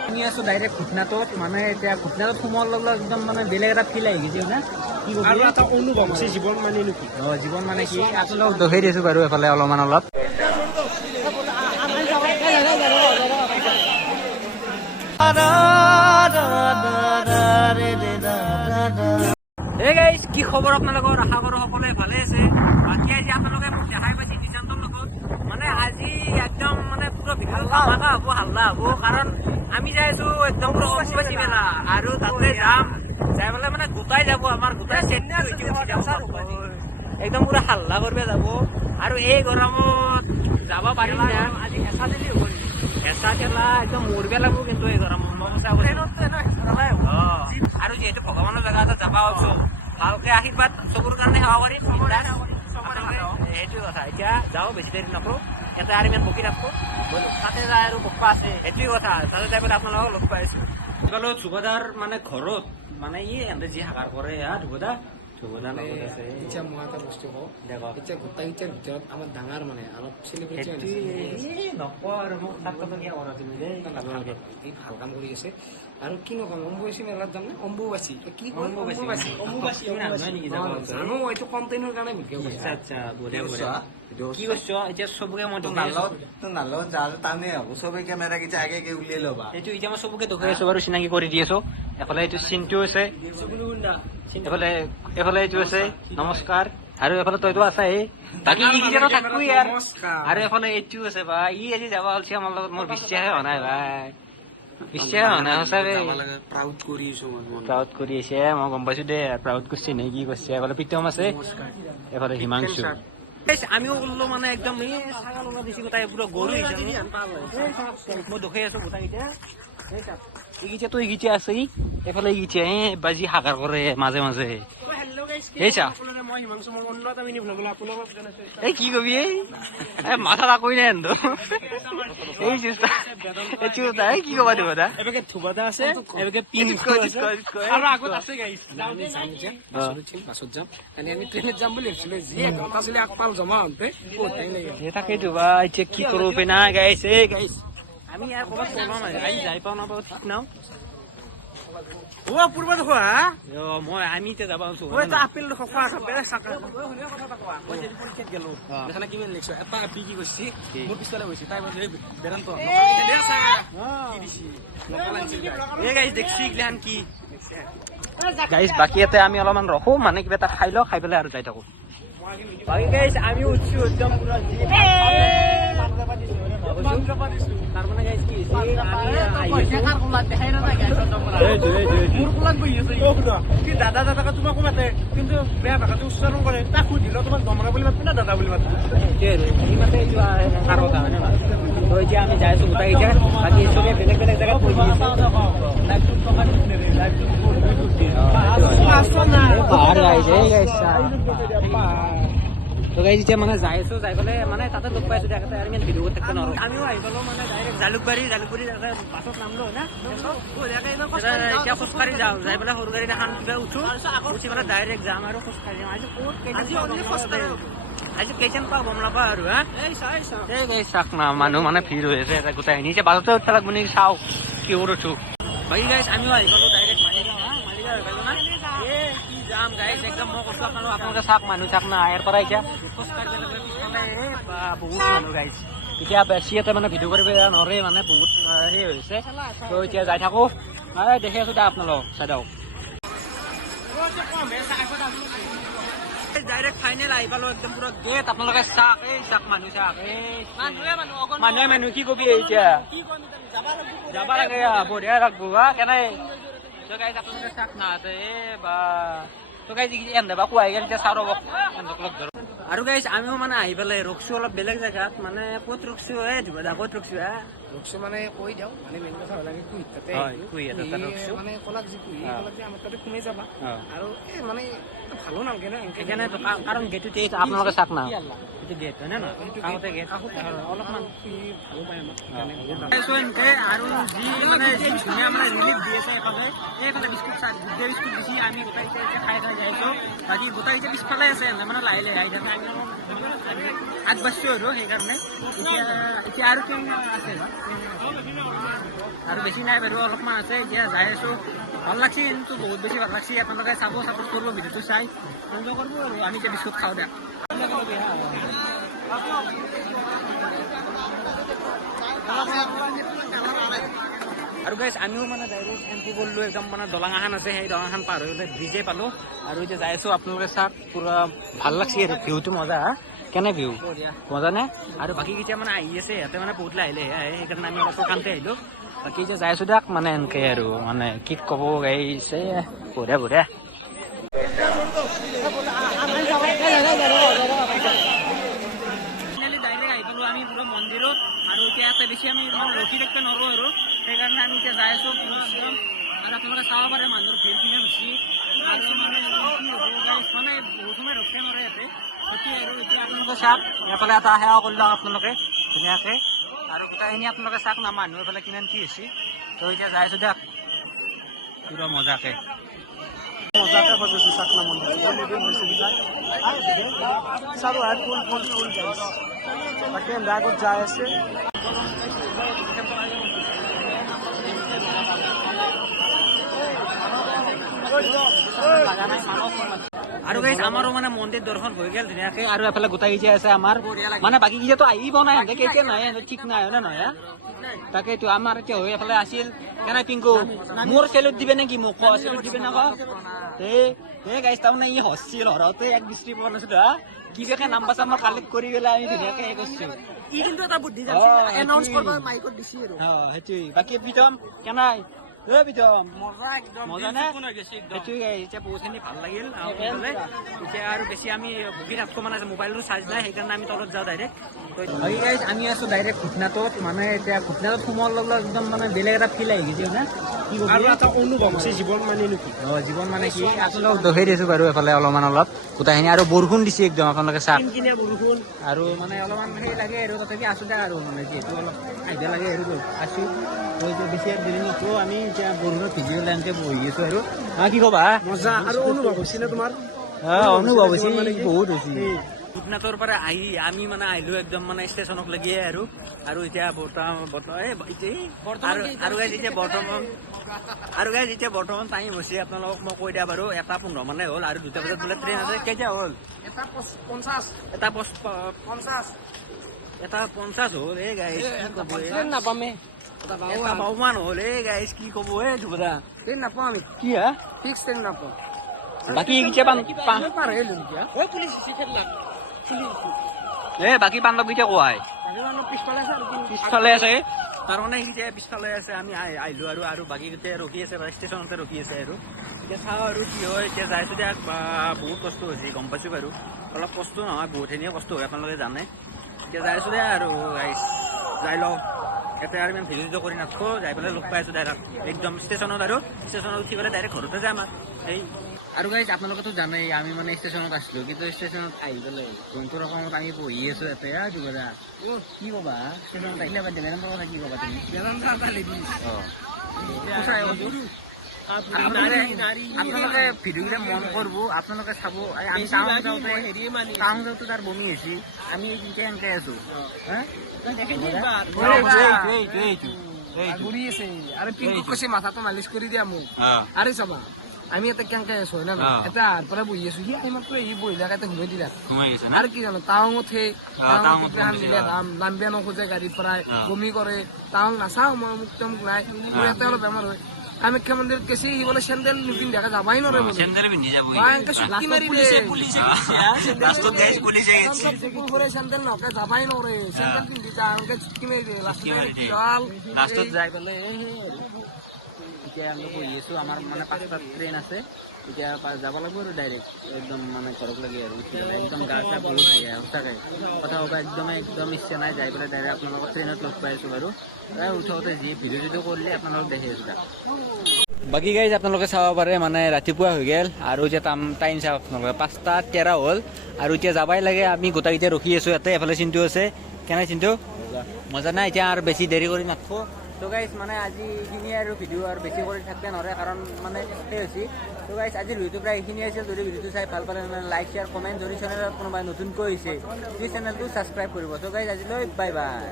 আমি আছো ডাইৰেক্ট ঘুটনাটোত মানে এতিয়া ঘুটনাটোত সোমোৱাৰ লগে একদম মানে বেলেগ এটা ফিল আহি গৈছে না কি আৰু এটা অনুভৱ আছে জীৱন মানে কি জীৱন মানে কি আপোনালোকক দেখাই দিছো বাৰু এফালে অলপমান অলপ Hey guys, কি খবৰ আপোনালোকৰ আশা কৰো সকলোৱে ভালে আছে বাকি আজি আপোনালোকে মোক দেখাই পাইছে দিজান্তৰ লগত মানে আজি একদম মানে পুরো বিশাল ধামাকা হব হাল্লা হব কারণ আমি যাইছো একদম পুরো অম্বুবাচী মেলা আৰু তাতে যাম যাই বলে মানে গোটাই যাব আমাৰ গোটাই সেট একদম পুৰো হাল্লা কৰবে যাব আৰু এই গরমত যাব পারি না আজি হেঁচা দিলি হব হেঁচা খেলা একদম মরবে লাগবো কিন্তু এই গরমত আৰু যেহেতু ভগৱানৰ জেগা এটা যাবা আছো ভালকে আশীৰ্বাদ চকুৰ কাৰণে সেৱা কৰিম সেইটোৱে কথা এতিয়া যাওঁ বেছি দেৰি নকৰো ইয়াতে আৰু ইমান বকি থাকো তাতে যায় আৰু বকবা আছে সেইটোৱে কথা তাতে যাই পেলাই আপোনালোকক লগ পাইছো গ'লো ধুবদাৰ মানে ঘৰত মানে ই এনে যি হাকাৰ কৰে ধুবদা ধুবদাৰ লগত আছে এতিয়া মই এটা বস্তু কওঁ এতিয়া গোটাই ইচ্ছাৰ ভিতৰত আমাৰ ডাঙৰ মানে অলপ চেলিব্ৰিটি নকওঁ আৰু মোক তাত কথা কিয় কৰা তুমি দেই ভাল কাম কৰি আছে আৰু কি নকম অম্বুবাচী মেলাত যাম নে অম্বুবাচী কি অম্বুবাচী জানো এইটো কণ্টেইনৰ কাৰণে আচ্ছা আচ্ছা বঢ়িয়া বঢ়িয়া কি কৈছ এতিয়া চবকে মই নালত যাৰ টানে হ'ব চবে কেমেৰা কেইটা আগে আগে উলিয়াই ল'বা এইটো এতিয়া মই চবকে দেখাই আছো বাৰু চিনাকি কৰি দি আছো এফালে এইটো চিন্তু আছে এফালে এইটো আছে নমস্কাৰ আৰু এফালে তইতো আছাই বাকী এইকেইজনো থাকোই ইয়াৰ আৰু এফালে এইটো আছে বা ই আজি যাবা হলছে আমাৰ লগত মোৰ বিশ্বাসে হোৱা নাই ভাই বিশ্বাস হোৱা নাই সঁচাকে প্ৰাউড কৰি আছে মই গম পাইছো দে প্ৰাউড কৰিছে নে কি কৰিছে এফালে প্ৰীতম আছে এফালে হিমাংশু আমিও ওলো মানে একদম ছাগল ওলা দিছি গোটাই পুরো গরু মই দেখাই আছো গোটাকেইটা এইকেইটা তো এইকেইটা আছে এফালে এইকেইটা বাজি হাকাৰ কৰে মাজে মাজে এই কি কবি এই মাথা কৈ নাই এই কি কবা দিব ধুবদা আছে বাছত যাম আমি ট্ৰেইনত যাম বুলি ভাবিছিলো আকপাল জমা হওঁতে তাকেইতো বা এতিয়া কি কৰো না গাইছ গাইছ আমি ইয়াৰ ক'ৰবাত পলাম আজি যাই পাওঁ নাপাওঁ ঠিক নাও পূৰ্ব দেখুৱা মই আমি এতিয়া যাব আপেল খোৱা বেলেগ পৰীক্ষাত গেলো দেখা কিমান লিখিছো এটা আপি কি কৰিছে মোৰ পিছফালে গৈছে তাই বেদান্ত দেখছি এইগিলাখান কি গাইছ বাকী ইয়াতে আমি অলপমান ৰখো মানে কিবা এটা খাই লওঁ খাই পেলাই আৰু যাই থাকো বাকী গাইছ আমি উঠছো একদম পুৰা তাৰমানে গাইছ কি দাদা দাদাকে তোমাক মাতে কিন্তু বেয়া ভাষাটো উচ্চাৰণ কৰে তাক সুধিলেও তোমাক দমৰা বুলি মাতিব না দাদা বুলি মাতিব এতিয়া আমি যাই আছো গোটাই এতিয়া বাকী চবে বেলেগ বেলেগ জেগাত এতিয়া মানে যাই আছো যাই পেলাই মানে তাতে লগ পাইছো আৰু ইমান ভিডিঅ' থাকতে নোৱাৰো আমিও আহি গলো মানে ডাইৰেক্ট জালুকবাৰী বাছত নামলো না এতিয়া খোজকাঢ়ি যাওঁ যাই পেলাই সৰু গাড়ী এখন কিবা উঠো উঠি পেলাই ডাইৰেক্ট যাম আৰু খোজকাঢ়ি যাম আজি কেইজন পাওঁ গম নাপাওঁ আৰু এই চাক না মানুহ মানে ভিৰ হৈ আছে এটা গোটাই নিজে বাছতে উঠা লাগব নেকি চাওঁ কি উঠো বাকী গাইছ আমিও আহি গলো ডাইৰেক্ট যাম গাইছ একদম মই কৈছো আপোনালোকে চাওক মানুহ চাওক না ইয়াৰ পৰা এতিয়া খোজকাঢ়ি বহুত মানুহ গাইছ এতিয়া বেছি এটা মানে ভিডিঅ' কৰিব নোৱাৰে মানে বহুত সেই হৈছে তো এতিয়া যাই থাকো দেখি আছো দে আপোনালোক চাই দিয়ক ডাইৰেক্ট ফাইনেল আহি পালো একদম পুৰা গেট আপোনালোকে চাওক এই চাওক মানুহ চাওক মানুহে কি কবি এতিয়া যাবা লাগে বঢ়িয়া লাগব কেনে আপোনালোকে চাওক না বা তো গাইজ এনে বা খুৱাই গেল এতিয়া চাওঁ ৰ'ব আৰু গাইজ আমিও মানে আহি পেলাই ৰখছো অলপ বেলেগ জেগাত মানে ক'ত ৰখছো ধুবদা ক'ত ৰখছো ৰখছো মানে কৈ দিওঁ মানে মেইন কথা লাগে মানে কলাক যি আমাৰ তাতে সোমাই যাবা আৰু মানে ভালো নালাগে না সেইকাৰণে কাৰণ গেটটো আপোনালোকে চাওক না এইটো গেট হয় না কাষতে গেট অলপমান ভালো পায় আৰু যি মানে যি ধুনীয়া মানে ৰিলিফ দি আছে এইফালে বিস্কুট বিস্কুট দিছি আমি গোটাই খাই খাই যাই আছো বাকী গোটাই পিছফালে আছে মানে লাহে লাহে আহি থাকে আগবাঢ়িছো আৰু সেইকাৰণে এতিয়া আৰু কেই আছে আৰু বেছি নাই বাৰু অলপমান আছে এতিয়া যাই আছোঁ ভাল লাগছে কিন্তু বহুত বেছি ভাল লাগছে আপোনালোকে চাব ছাপোৰ্ট কৰিব ভিডিঅ'টো চাই এনজয় কৰিব আৰু আমি এতিয়া বিস্কুট খাওঁ দিয়া আৰু গাইজ আমিও মানে ডাইৰেক্ট এণ্ট্ৰি কৰিলোঁ একদম মানে দলং এখন আছে সেই দলং এখন পাৰ হৈ ব্ৰিজে পালোঁ আৰু এতিয়া যাই আছোঁ আপোনালোকে চাওক পূৰা ভাল লাগছে আৰু ভিউটো মজা কেনে ভিউ মজা নে আৰু বাকী কেইটা মানে আহি আছে সিহঁতে মানে বহুত আহিলে আহে সেইকাৰণে আমি অলপ কামতে আহিলোঁ বাকী এতিয়া যাই আছোঁ দিয়ক মানে এনেকৈ আৰু মানে কি ক'ব গাইছে বঢ়িয়া বঢ়িয়া ডাইৰেক্ট আহি পালোঁ আমি পুৰা মন্দিৰত আৰু এতিয়া ইয়াতে বেছি আমি ৰখি থাকিব নোৱাৰোঁ আৰু সেইকাৰণে আমি এতিয়া যাই আছোঁ পুৰা একদম আৰু আপোনালোকে চাব পাৰে মানুহৰ ভিৰ কিনে বেছি আৰু মানে মানে বহুত সময় ৰখিব নোৱাৰে ইয়াতে বাকী আৰু এতিয়া আপোনালোকে চাওক এফালে এটা সেৱা কৰিলে আপোনালোকে ধুনীয়াকৈ আৰু গোটেইখিনি আপোনালোকে চাওক না মানুহ এইফালে কিমান কি হৈছে তো এতিয়া যাই আছোঁ দিয়ক পুৰা মজাকৈ মজাকে বজাইছে চাকনা মন্দিৰ চালোঁ আৰু ফুল তাকে আগত যাই আছে আৰু গাইজ আমাৰো মানে মন্দিৰ দৰ্শন হৈ গ'ল ধুনীয়াকৈ আৰু এফালে গোটাই গিছে আছে আমাৰ মানে বাকী কেইটাতো আহিব নাই সিহঁতে কেতিয়া নাই ঠিক নাই হয় নে নহয় তাকেইতো আমাৰ এতিয়া হৈ এফালে আছিল কেনে পিংকু মোৰ চেলুট দিবে নেকি মোক চেলুট দিবে না এই গাইজ তাৰমানে ই হস্ছিল হৰতে এক দৃষ্টি পোৱা নাছিলো হা কিবাকে নাম্বাৰ চাম্বাৰ কালেক্ট কৰি পেলাই আমি ধুনীয়াকৈ হেৰি কৰিছোঁ কিন্তু এটা বুদ্ধি এনাউন্স কৰিব মাইকত দিছি আৰু সেইটোৱে বাকী প্ৰীতম কেনাই প্ৰীতম মজা নে সেইটোৱে এতিয়া বহুতখিনি ভাল লাগিল এতিয়া আৰু বেছি আমি বহি নাথাকোঁ মানে মোবাইলটো চাৰ্জ নাই সেইকাৰণে আমি তলত যাওঁ ডাইৰেক্ট গাইজ আমি আছোঁ ডাইৰেক্ট ঘুটনাটোত মানে এতিয়া ঘুটনাটোত সোমোৱাৰ লগে লগে একদম মানে বেলেগ এটা ফিল আহি গৈছে না কি অনুভৱ হৈছে জীৱন মানে নেকি জীৱন মানে কি আপোনালোকক দেখাই দিছোঁ বাৰু এফালে অলপমান অলপ গোটেইখিনি আৰু বৰষুণ দিছে একদম আপোনালোকে চাওক বৰষুণ আৰু মানে অলপমান সেই লাগে আৰু তথাপি আছোঁ দে আৰু মানে যিহেতু অলপ আহিব লাগে আৰু আছোঁ বেছি দেৰি নকৰোঁ আমি এতিয়া বৰষুণত ভিডিঅ' লাইনতে বহি আছোঁ আৰু কি ক'বা মজা আৰু অনুভৱ হৈছিলে তোমাৰ অনুভৱ হৈছে বহুত হৈছে ভূটনাথৰ পৰা আহি আমি মানে আহিলোঁ একদম মানে ষ্টেচনক লাগিয়ে আৰু এতিয়া বৰ্তমান টাইম হৈছে আপোনালোকক মই কৈ দিয়া বাৰু 1:15 মানে হ'ল আৰু 2টা বজাত বোলে ট্ৰেইন আছে কেতিয়া হ'ল 1:50 হ'ল এই গাইজ নাপামে মান হ'ল এই গাইজ কি ক'ব এই ধুবৰা ট্ৰেইন নাপাওঁ আমি কি হা ফিক্স ট্ৰেইন নাপাওঁ বাকী পাৰ হৈ নেকি বাকী বান্ধৱ কেতিয়া কোৱাই পিছফালে আছে তাৰমানে এতিয়া পিছফালে আছে আমি আহিলোঁ আৰু বাকী গোটেই ৰখি আছে ষ্টেচনতে ৰখি আছে আৰু এতিয়া চাওঁ আৰু কি হয় এতিয়া যাইছোঁ দিয়া বহুত কষ্ট হৈছে গম পাইছোঁ বাৰু অলপ কষ্ট নহয় বহুতখিনিয়ে কষ্ট হয় আপোনালোকে জানে এতিয়া যাইছোঁ দিয়া আৰু যাই লওঁ এতিয়া আৰু ইমান ভিডিঅ' কৰি নাথাকোঁ যাই পেলাই লগ পাইছোঁ ডাইৰেক্ট একদম ষ্টেচনত উঠি পেলাই ডাইৰেক্ট ঘৰতে যাম সেই আৰু গাইজ আপোনালোকেতো জানেই আমি মানে ষ্টেচনত আছিলোঁ কিন্তু ষ্টেচনত আহি পেলাই যোনটো ৰকমত আমি বহি আছোঁ ইয়াতে দুবৰা কি ক'বা ষ্টেচনত আহিলে বাদ বেদান্তৰ কথা কি ক'বা তুমি আপোনালোকে ভিডিঅ'কেইটা মন কৰিব আপোনালোকে চাব আমি টাউন যাওঁতে তাৰ বমি হৈছে আমি এতিয়া এনেকৈ আছোঁ মাথাটো মালিচ কৰি দিয়া মোক আৰে চাবা আমি এটা কেনেকে আছো হয় না এটা পৰা বহি আছো সি মাত্ৰ ই বহিলাক এটা ঘুমাই দিলা আৰু কি জানো টাউনত নিলে নামিব নোখোজে গাড়ীৰ পৰাই বমি কৰে টাউন নাচাওঁ মই মোক তমুক নাই মোৰ ইয়াতে অলপ বেমাৰ হয় কামাখ্যা মন্দিৰত কেছি সি বোলে চেণ্ডেল নিপিন্ধাকে যাবাই নোৱাৰে চেণ্ডেল নহকে যাবাই নোৱাৰে চেণ্ডেল পিন্ধি যাই পেলাই এতিয়া আমি বহি আছোঁ আমাৰ মানে 5টাত ট্ৰেইন আছে এতিয়া যাব লাগিব আৰু ডাইৰেক্ট একদম মানে ঘৰক লাগে আৰু একদম গা চা বহুত সঁচাকৈ কথা ক'বা একদম ইচ্ছা নাই যাই পেলাই ডাইৰেক্ট আপোনালোকক ট্ৰেইনত লগ পাই আছোঁ বাৰু উঠোতে যি ভিডিঅ' কৰিলে আপোনালোকক দেখি আছোঁ বাকী গাইজ আপোনালোকে চাব পাৰে মানে ৰাতিপুৱা হৈ গ'ল আৰু এতিয়া টাইম চাওক আপোনালোকে 5:13 হ'ল আৰু এতিয়া যাবাই লাগে আমি গোটেইকেইটা ৰখি আছোঁ ইয়াতে এফালে চিন্তু আছে কেনে চিন্তু মজা নাই এতিয়া আৰু বেছি দেৰি কৰি নাথাকোঁ তো গাইজ মানে আজি এইখিনিয়ে আৰু ভিডিঅ' আৰু বেছি কৰি থাকিব নোৱাৰে কাৰণ মানে সেই হৈছে তো গাইজ আজিৰ ভিডিঅ'টো প্ৰায় এইখিনি আছিল যদি ভিডিঅ'টো চাই ভাল পালে লাইক শ্বেয়াৰ কমেণ্ট যদি চেনেলত কোনোবাই নতুনকৈ হৈছে প্লিজ চেনেলটো ছাবস্ক্ৰাইব কৰিব তো গাইজ আজিলৈ বাই বাই